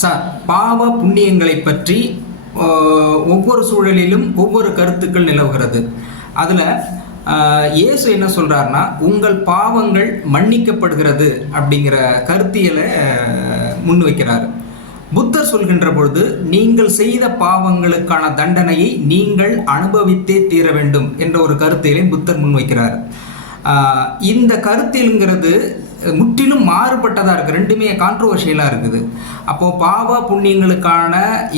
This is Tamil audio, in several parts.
சார், பாவ புண்ணியங்களை பற்றி ஒவ்வொரு சூழலிலும் ஒவ்வொரு கருத்துக்கள் நிலவுகிறது. அதில் இயேசு என்ன சொல்கிறாருன்னா, உங்கள் பாவங்கள் மன்னிக்கப்படுகிறது அப்படிங்கிற கருத்தியலை முன்வைக்கிறார். புத்தர் சொல்கின்ற பொழுது, நீங்கள் செய்த பாவங்களுக்கான தண்டனையை நீங்கள் அனுபவித்தே தீர வேண்டும் என்ற ஒரு கருத்தியலை புத்தர் முன்வைக்கிறார். இந்த கருத்தியல்ங்கிறது முற்றிலும் மாறுபட்டதாக இருக்குது, ரெண்டுமே கான்ட்ரோவர்ஷியலாக இருக்குது. அப்போது பாவ புண்ணியங்களுக்கான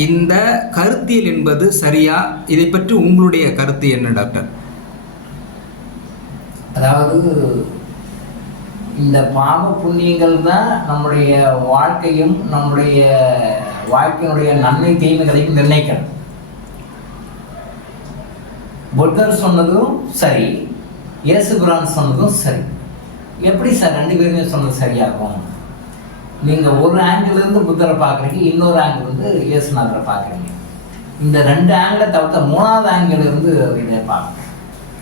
இந்த கருத்தியல் என்பது சரியா? இதை பற்றி உங்களுடைய கருத்து என்ன டாக்டர்? அதாவது இந்த பாவ புண்ணியங்கள் தான் நம்முடைய வாழ்க்கையும் நம்முடைய வாழ்க்கையினுடைய நன்மை தீமைகளையும் நிர்ணயிக்கணும். புத்தர் சொன்னதும் சரி, இயேசு குரான் சொன்னதும் சரி. எப்படி சார் ரெண்டு பேருமே சொன்னது சரியாகும்? நீங்கள் ஒரு ஆங்கிள் இருந்து புத்தரை பார்க்குறீங்க, இன்னொரு ஆங்கிள் வந்து இயேசுநாதரை பார்க்குறீங்க. இந்த ரெண்டு ஆங்கிளை தவிர்த்த மூணாவது ஆங்கிள் இருந்து இதை பார்க்கணும்.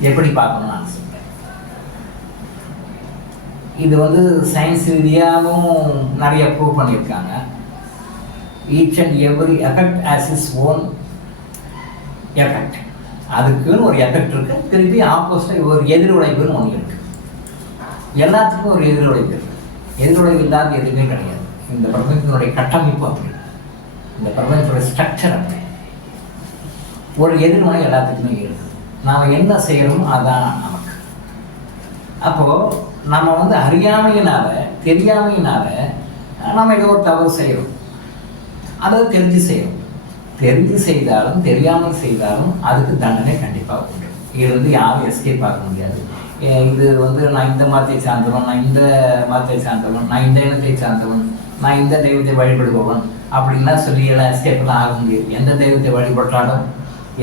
எப்படி பார்க்கணும்னு நான் சொல்கிறேன். இது வந்து சயின்ஸ் ரீதியாகவும் நிறைய ப்ரூவ் பண்ணியிருக்காங்க. Each and every effect as is own effect. அதுக்குன்னு ஒரு எஃபெக்ட் இருக்குது. திருப்பி ஆப்போசிட்டாக ஒரு எதிர்விளைவுன்னு ஒன்று இருக்குது. எல்லாத்துக்கும் ஒரு எதிர்விளைவு இருக்குது. எதிர்விளைவு இல்லாத எதுவுமே கிடையாது. இந்த பிரபஞ்சத்தினுடைய கட்டமைப்பு அப்படி, இந்த பிரபஞ்சத்தினுடைய ஸ்ட்ரக்சர் அப்படி. ஒரு எதிர்வினை எல்லாத்துக்குமே இருக்குது. நாம் என்ன செய்யறோமோ அதான் நமக்கு. அப்போது நம்ம வந்து அறியாமையினால தெரியாமையினால நம்ம ஏதோ ஒரு தவறு செய்கிறோம். அதை தெரிஞ்சு செய்யணும். தெரிஞ்சு செய்தாலும் தெரியாமல் செய்தாலும் அதுக்கு தண்டனை கண்டிப்பாக உண்டு. இதுலேருந்து யாரும் எஸ்கேப் ஆக முடியாது. இது வந்து நான் இந்த மதத்தை சார்ந்தவன், நான் இந்த மதத்தை சார்ந்தவன், நான் இந்த இனத்தை சார்ந்தவன், நான் இந்த தெய்வத்தை வழிபடுபவன் அப்படின்னா சொல்லி எல்லாம் எஸ்கேப்லாம் ஆக முடியாது. எந்த தெய்வத்தை வழிபட்டாலும்,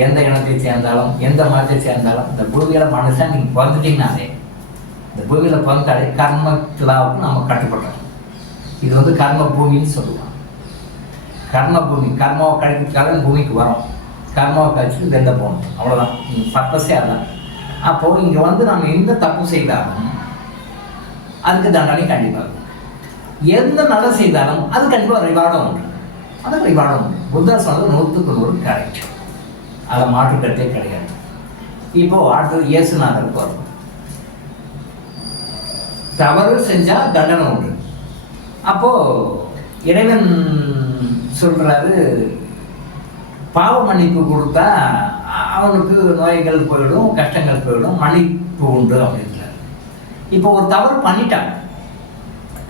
எந்த இனத்தை சேர்ந்தாலும், எந்த மதத்தை சேர்ந்தாலும், இந்த பூமியில் மனுஷன் நீங்கள் பிறந்துட்டீங்கன்னாலே, இந்த பூமியில் பிறந்தாலே கர்மத்திலாவுக்கு நம்ம கட்டுப்பட்டோம். இது வந்து கர்ம பூமின்னு சொல்லுவாங்க. கர்ம பூமி, கர்மாவை கழிக்கிறதுக்காக பூமிக்கு வரோம். கர்மாவை கழிச்சுட்டு வெளில போகணும், அவ்வளோதான். பர்பஸே அதான். அப்போது இங்கே வந்து நம்ம எந்த தப்பு செய்தாலும் அதுக்கு தண்டனை கண்டிப்பாக. எந்த நல்ல செய்தாலும் அது கண்டிப்பாக ரிவார்டும் உண்டு. அது ரிவார்டும் உண்டு. புத்தர் சொன்னது 100% கரெக்ட். அதை மாற்றுக்கட்டே கிடையாது. இப்போது அடுத்தது இயேசுநாதருக்கு வரும். தவறு செஞ்சால் தண்டனை உண்டு. அப்போது இறைவன் சொல்கிறாரு, பாவ மன்னிப்பு கொடுத்தா அவனுக்கு நோய்கள் போயிடும், கஷ்டங்கள் போயிடும், மன்னிப்பு உண்டு அப்படின்றார். இப்போ ஒரு தவறு பண்ணிட்டான்.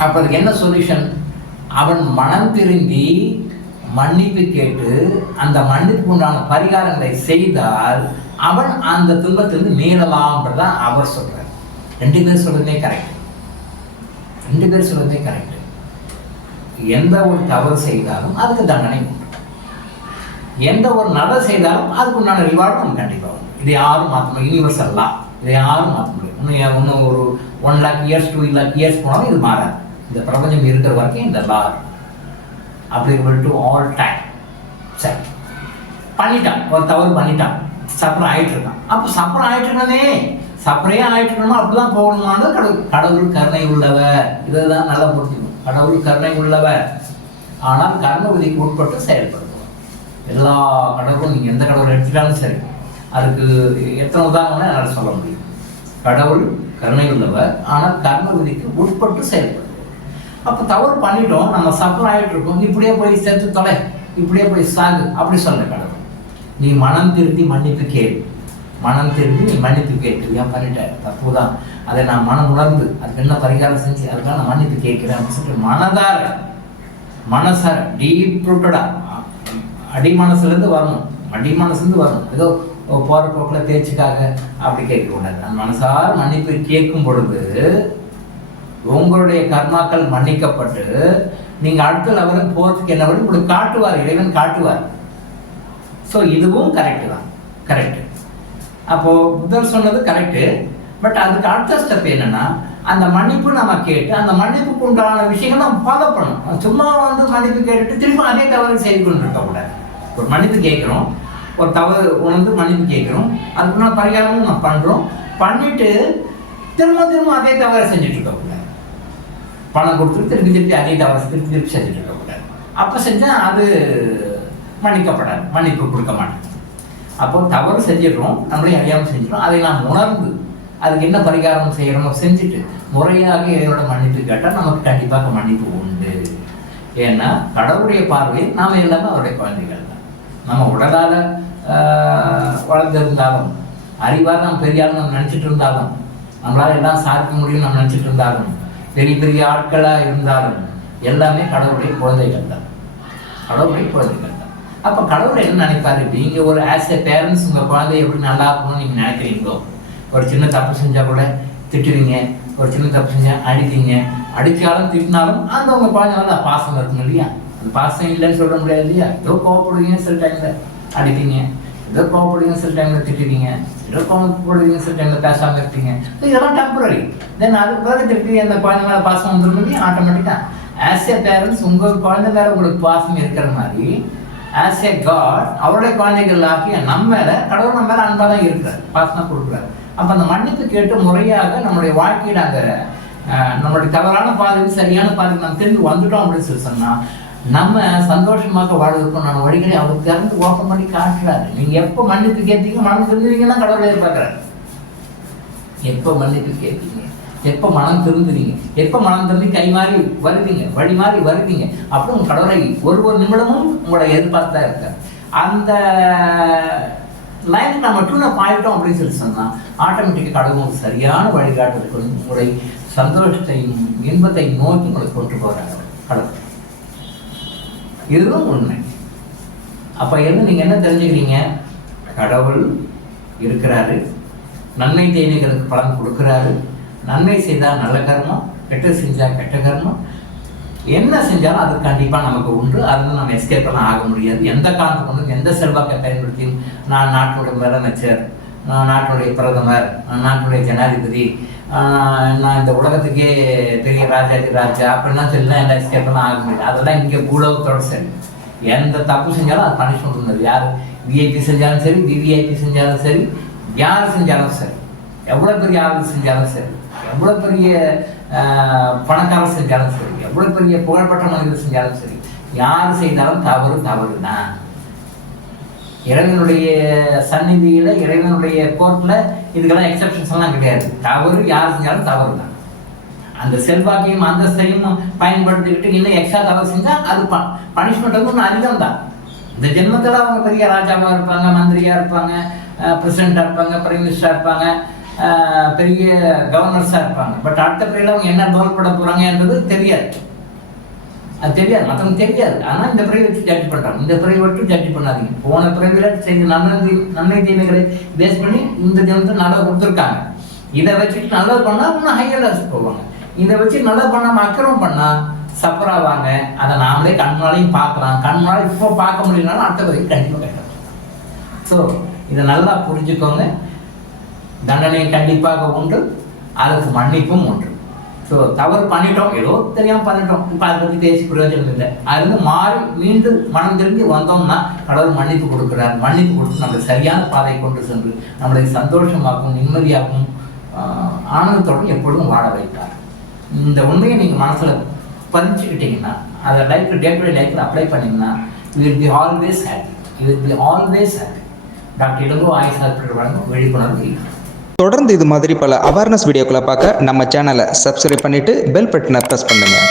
அப்போ அதுக்கு என்ன சொல்யூஷன்? அவன் மனம் திரும்பி மன்னிப்பு கேட்டு அந்த மன்னிப்புக்கு உண்டான பரிகாரங்களை செய்தால் அவன் அந்த துன்பத்திலிருந்து மீளலாம்ன்றதான் அவர் சொல்கிறார். ரெண்டு பேர் சொல்றதே கரெக்ட். ரெண்டு பேர் சொல்றதே கரெக்ட். எந்த ஒரு தவறு செய்தாலும் அதுக்கு தண்டனை உண்டு. எந்த ஒரு நல்லது செய்தாலும் அதுக்கு உண்டான ரிவார்டு நம்ம கண்டிப்பாக உண்டு. இதை யாரும் மாற்ற முடியும். யூனிவர்சல்லாம் இதை யாரும் மாற்ற முடியும். இன்னும் ஒரு 1 lakh years 2 lakh years போனாலும் இது மாறாது. இந்த பிரபஞ்சம் இருக்கிற வரைக்கும் இந்த லா அப்ளிகபிள் டு ஆல் டைம். சரி, பண்ணிட்டான், ஒரு தவறு பண்ணிட்டான், சப்பரம் ஆகிட்டு இருக்கான். அப்போ சப்பரம் ஆகிட்டு இருக்கணுமே, சப்பரையே ஆகிட்டு இருக்கணுமா, அப்படிதான் போகணுமான்னு கடவுள் கருணை உள்ளவர். இதுதான் நல்லா புரிஞ்சுக்கணும். கடவுள் கருணை உள்ளவர், ஆனால் கர்ம விதிக்கு உட்பட்டு செயல்படுவார். எல்லா கடவுளும் நீங்கள் எந்த கடவுளை எடுத்துட்டாலும் சரி, அதுக்கு எத்தனை உதாரணம்னா என்னால் சொல்ல முடியும். கடவுள் கருணை உள்ளவர், ஆனால் கர்ம விதிக்கு உட்பட்டு செயல்படுவார். அப்போ தவறு பண்ணிட்டோம், நம்ம சப்பரம் ஆகிட்டு இருக்கோம், இப்படியே போய் சேர்த்து தொலை, இப்படியே போய் சாகு அப்படி சொல்ல கடவுள். நீ மனம் திருத்தி மன்னிப்பு கேள். மனம் திரும்பி நீ மன்னிப்பு கேட்கு. ஏன் பண்ணிட்ட தப்பு தான், அதை நான் மனம் உணர்ந்து அதுக்கு என்ன பரிகாரம் செஞ்சு அதுக்காக நான் மன்னிப்பு கேட்கிறேன் அப்படின்னு சொல்லிட்டு மனதார மனசார டீப் ரூட்டடா அடி மனசுலேருந்து வரணும். அடி மனசுலேருந்து வரணும். ஏதோ போகிற போக்கில் தேய்ச்சிக்காக அப்படி கேட்கக்கூடாது. நான் மனசார மன்னிப்பு கேட்கும் பொழுது உங்களுடைய கர்மாக்கள் மன்னிக்கப்பட்டு நீங்கள் அடுத்த லெவலுக்கு போகிறதுக்கு என்ன வரும் உங்களுக்கு காட்டுவார், இறைவன் காட்டுவார். ஸோ இதுவும் கரெக்டு தான், கரெக்டு. அப்போது புத்தர் சொன்னது கரெக்டு. பட் அதுக்கு அடுத்த ஸ்டெப் என்னென்னா, அந்த மன்னிப்பு நம்ம கேட்டு அந்த மன்னிப்புக்கு உண்டான விஷயங்கள் நம்ம ஃபாலோ பண்ணணும். சும்மா வந்து மன்னிப்பு கேட்டுட்டு திரும்ப அதே தவறு செய்து கொண்டு இருக்கக்கூடாது. ஒரு மன்னிப்பு கேட்குறோம், ஒரு தவறு உணர்ந்து மன்னிப்பு கேட்குறோம், அதுக்குன்னா பரிகாரமும் நம்ம பண்ணுறோம். பண்ணிவிட்டு திரும்ப திரும்ப அதே தவறை செஞ்சுட்டு இருக்கக்கூடாது. பணம் கொடுத்துட்டு திருப்பி அதே தவறை திருப்பி செஞ்சுட்டு இருக்கக்கூடாது. அப்போ செஞ்சால் அது மன்னிக்கப்படாது, மன்னிப்பு கொடுக்க மாட்டேன். அப்போ தவறு செஞ்சிடறோம், நம்மளே அறியாமல் செஞ்சிடறோம். அதை நாம் உணர்ந்து அதுக்கு என்ன பரிகாரம் செய்யறோமோ செஞ்சுட்டு முறையாக இறைவனோட மன்னிப்பு கேட்டால் நமக்கு கண்டிப்பாக மன்னிப்பு உண்டு. ஏன்னா கடவுளுடைய பார்வையில் நாம் எல்லாமே அவருடைய குழந்தைகள் தான். நம்ம உடலால் வளர்ந்திருந்தாலும், அறிவாக நம்ம பெரியார் நம்ம நினச்சிட்டு இருந்தாலும், நம்மளால் எல்லாம் சாதிக்க முடியும் நம்ம நினச்சிட்டு இருந்தாலும், பெரிய பெரிய ஆட்களாக இருந்தாலும் எல்லாமே கடவுளுடைய குழந்தைகள் தான், கடவுளுடைய குழந்தைகள் தான். அப்போ கடவுள் என்ன நினைப்பாரு? நீங்கள் ஒரு ஆஸ் எ பேரண்ட்ஸ் உங்கள் குழந்தைய எப்படி நல்லா இருக்கணும்னு நீங்கள் நினைக்கிறீங்களோ, ஒரு சின்ன தப்பு செஞ்சால் கூட திட்டுவீங்க, ஒரு சின்ன தப்பு செஞ்சால் அடிப்பீங்க, அடித்தாலும் திட்டினாலும் அந்த உங்கள் குழந்தை பாசம் இருக்கும் இல்லையா? அந்த பாசம் இல்லைன்னு சொல்ல முடியாது இல்லையா? ஏதோ கோவப்படுவீங்க, சில டைமில் அடிப்பீங்க, ஏதோ கோவப்படுவீங்க, சில டைமில் திட்டுவீங்க, ஏதோ கோவப்படுவீங்க, சில டைமில் பேசாமல் இருப்பீங்க. இதெல்லாம் டெம்பரரி. தென் அதுக்கு பிறகு திருப்பி அந்த குழந்தை மேலே பாசம் வந்துடும் இல்லையா? ஆட்டோமேட்டிக்காக ஆஸ் எ பேரண்ட்ஸ் உங்கள் குழந்தை மேலே உங்களுக்கு பாசம் இருக்கிற மாதிரி ஆஸ் எ காட் அவருடைய குழந்தைகள் ஆகிய நம்ம மேலே கடவுள் நம்ம மேலே அன்பாக தான் இருக்கிறார், பாசமாக கொடுக்குறாரு. அப்போ அந்த மன்னிப்பு கேட்டு முறையாக நம்மளுடைய வாழ்க்கையில் அந்த நம்மளுடைய தவறான பாதையில் சரியான பாதையில் நம்ம திரும்பி வந்துட்டோம் அப்படின்னு சொல்லி சொன்னால் நம்ம சந்தோஷமாக வாழ்வதற்கும் நம்ம வழிகளை அவருக்கு திறந்து ஓப்பன் பண்ணி காட்டுறாரு. நீங்கள் எப்போ மன்னிப்பு கேட்பீங்க, மனம் திருந்துவீங்கன்னா கடவுளை எதிர்பார்க்குறாரு. எப்போ மன்னிப்பு கேட்பீங்க, எப்போ மனம் திருந்துவீங்க, எப்போ மனம் திரும்பி கை மாறி வருவீங்க, வழி மாறி வருவீங்க, அப்போ உங்கள் கடவுளை ஒரு நிமிடமும் உங்களை எதிர்பார்த்தா இருக்கார். அந்த லைனுக்கு நம்ம டூனப் ஆகிட்டோம் அப்படின்னு சொல்லி சொன்னால் ஆட்டோமேட்டிக்காக கடவுள் சரியான வழிகாட்டுறதுக்கு உங்களை சந்தோஷத்தையும் இன்பத்தை நோக்கி உங்களை கொண்டு போகிறாங்க கடவுள். இதுவும் உண்மை. அப்போ நீங்கள் என்ன தெரிஞ்சுக்கிறீங்க? கடவுள் இருக்கிறாரு, நன்மை தீமைகளுக்கு பலன் கொடுக்குறாரு. நன்மை செய்தால் நல்ல கர்மம், கெட்ட செஞ்சால் கெட்ட கர்மம். என்ன செஞ்சாலும் அது கண்டிப்பாக நமக்கு உண்டு. அது நம்ம எஸ்கேப் பண்ண ஆக முடியாது. எந்த காரணத்தை கொண்டு எந்த செல்வாக்கை பயன்படுத்தியும் நான் நாட்டுடைய முதலமைச்சர், நான் நாட்டுடைய பிரதமர், நான் நாட்டுடைய ஜனாதிபதி, நான் இந்த உலகத்துக்கே பெரிய ராஜாதி ராஜா அப்படின்லாம் சொல்லலாம் எல்லாம் எஸ்கேப் பண்ண ஆக முடியாது. அதெல்லாம் இங்கே பூலோகத்தோட சரி. எந்த தப்பு செஞ்சாலும் அது பனிஷ்மெண்ட் இருந்தது. யார் விஐபி செஞ்சாலும் சரி, விவிஐபி செஞ்சாலும் சரி, யார் செஞ்சாலும் சரி, எவ்வளோ பெரிய ஆள் செஞ்சாலும் சரி, எவ்வளோ பெரிய பணக்காரர் செஞ்சாலும் சரி, எவ்வளோ பெரிய புகழ்பெற்ற மனிதர் செஞ்சாலும் சரி, யார் செய்தாலும் தவறு தவறு தான். இறைவனுடைய சந்நிதியில், இறைவனுடைய கோர்ட்டில் இதுக்கெல்லாம் எக்ஸப்ஷன்ஸ் எல்லாம் கிடையாது. தவறு யார் செஞ்சாலும் தவறு தான். அந்த செல்வாக்கையும் அந்தஸ்தையும் பயன்படுத்திக்கிட்டு இன்னும் எக்ஸ்ட்ரா தவறு செஞ்சால் அது பனிஷ்மெண்ட் வந்து ஒன்று அதிகம் தான். இந்த ஜென்மத்தில் அவங்க பெரிய ராஜாவாக இருப்பாங்க, மந்திரியாக இருப்பாங்க, பிரசிடெண்ட்டாக இருப்பாங்க, பிரைம் மினிஸ்டராக இருப்பாங்க, பெரிய கவர்னர்ஸாக இருப்பாங்க. பட் அடுத்த பிறகு அவங்க என்ன டெவலப்பட போகிறாங்கன்றது தெரியாது. அது தெரியாது, மற்றவங்க தெரியாது. ஆனால் இந்த பிறவை வச்சு ஜட்ஜ் பண்ணுறாங்க. இந்த பிறவை மட்டும் ஜட்ஜ் பண்ணாதீங்க. போன பிறவியில் செய்த நன்மை தீமைகளை பேஸ் பண்ணி இந்த ஜனத்தை நல்லா கொடுத்துருக்காங்க. இதை வச்சுட்டு நல்லது பண்ணால் இன்னும் ஹையர் லெவல்ஸ் போவாங்க. இதை வச்சு நல்லது பண்ணாமல் அக்கிரமம் பண்ணால் சஃபர் ஆவாங்க. அதை நாமளே கண்மாலையும் பார்க்கலாம். கண்மாலை இப்போ பார்க்க முடியலனாலும் அடுத்த பிறகு கண்டிப்பாக கிடைக்கும். ஸோ இதை நல்லா புரிஞ்சுக்கோங்க. தண்டனை கண்டிப்பாக உண்டு, அதுக்கு மன்னிப்பும் உண்டு. ஸோ தவறு பண்ணிட்டோம், ஏதோ தெரியாமல் பண்ணிட்டோம், இப்போ அதை பற்றி பேசி பிரயோஜனம் இல்லை. அது மாறி மீண்டும் மனம் திரும்பி வந்தோம்னா கடவுள் மன்னிப்பு கொடுக்குறாரு. மன்னிப்பு கொடுத்து நம்மளை சரியான பாதையை கொண்டு சென்று நம்மளை சந்தோஷமாகவும் நிம்மதியாகவும் ஆனந்தத்தோடும் எப்பொழுதும் வாழ வைத்தார். இந்த உண்மையை நீங்கள் மனசில் பதிச்சுக்கிட்டீங்கன்னா, அதை லைஃப்பில் டே டு டே லைஃப்பில் அப்ளை பண்ணிங்கன்னா you will be always happy. You will be always happy. Doctor Ilango Ayush hospital வழங்கும் விழிப்புணர்வு. தொடர்ந்து இது மாதிரி பல அவேர்னஸ் வீடியோக்களை பார்க்க நம்ம சேனலை சப்ஸ்கிரைப் பண்ணிவிட்டு பெல் பட்டனை ப்ரெஸ் பண்ணுங்கள்.